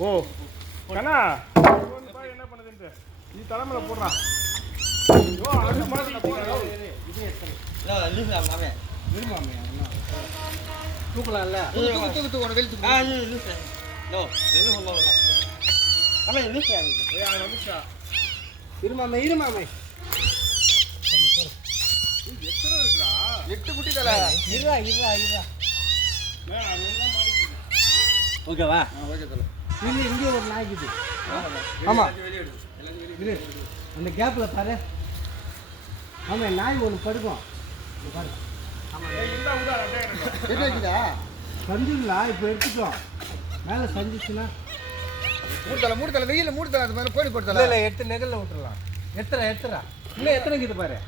ஓ கண்ணா என்ன பண்ணுதுன்ட்டு நீ தலைமையில போடுறான். அது மாதிரி தூக்கலாம்ல இருமாமே இருமாமே 8 குட்டி தலை. இருடா ஓகேவா? ஓகே தலை. இல்லை இங்கே ஒரு நாய்க்குது. ஆமாம் அந்த கேப்பில் பாரு. ஆமாம் நாய் ஒன்று படுக்கும் பாரு. சஞ்சுங்களா இப்போ எடுத்துட்டோம். மேலே சஞ்சிச்சுன்னா மூணு தலை வெயில் மூணு தலை அது மாதிரி போடி போட்டு இல்லை எடுத்து நெகலில் விட்டுறலாம். எத்தனை இன்னும் எத்தனை இருக்குது பாரு.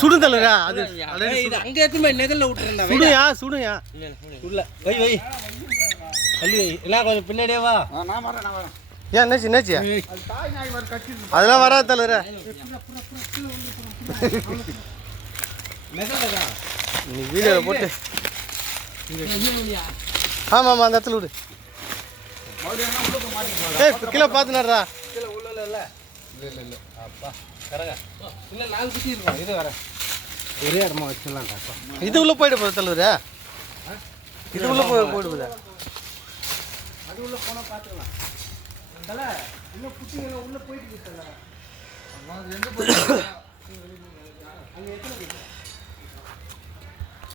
சுடுதலரா அது அங்க எத்தனை நெகல்ல விட்டுறேன். சுடுயா சுடுயா உள்ள வை அள்ளி வை. எல்லாம் கொஞ்சம் பின்னாடியே வா. நான் வரேன் ஏன் என்னாச்சு அது தாய் நாய் மாதிரி கட்டி அதெல்லாம் வராது தலைவரா. நெகல்ல தான் நீ வீடியோல போட்டு ஆமாம் அந்த இடத்துல விடு. ஏய் கீழே பார்த்துனாரா கீழே உள்ள இல்லை அப்பா கரங்க இல்லை 4 குட்டி இருக்கும். இது வரேன் ஒரே இடமா வச்சிடலாம்டா. இது உள்ள போயிட்டு போகுது தலைவரா. இது உள்ள போயிட்டு போகுதா? அது உள்ள போனால் பார்த்துக்கலாம். தலை இன்னும் குட்டிங்க உள்ள போயிட்டு தலை. எங்கே போய் அங்கே எத்தனை